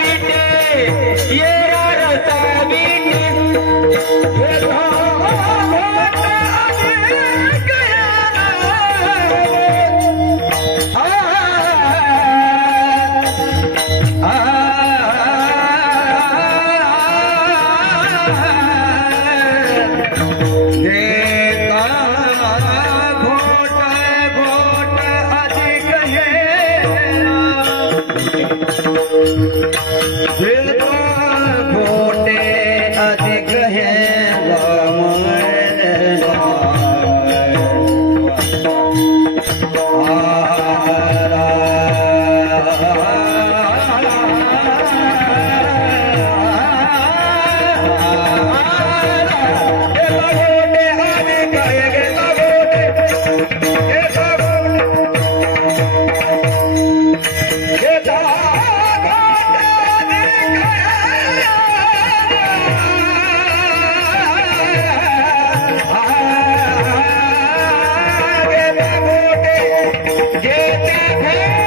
Vite Amen.